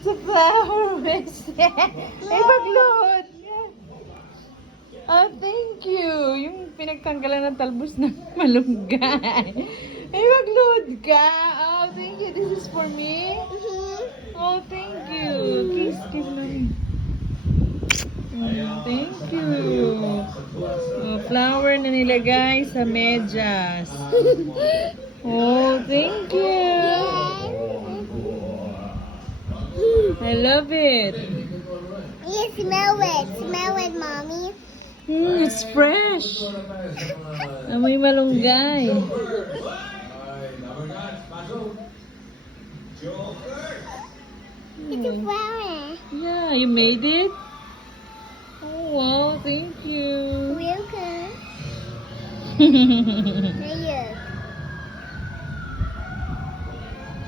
It's a flower, Miss. Ay, magluhod. Oh, thank you. Yung pinagtanggalan ng talbos ng malunggay. Ay, magluhod ka. Oh, thank you. This is for me? Oh, thank you. Kiss mommy. Oh, thank you. Oh, flower na nilagay sa medyas. Oh, thank you. I love it. You smell it. Smell it, Mommy. It's fresh. Amoy malunggay. It's a flower. Yeah, you made it? Oh, wow, thank you. Welcome.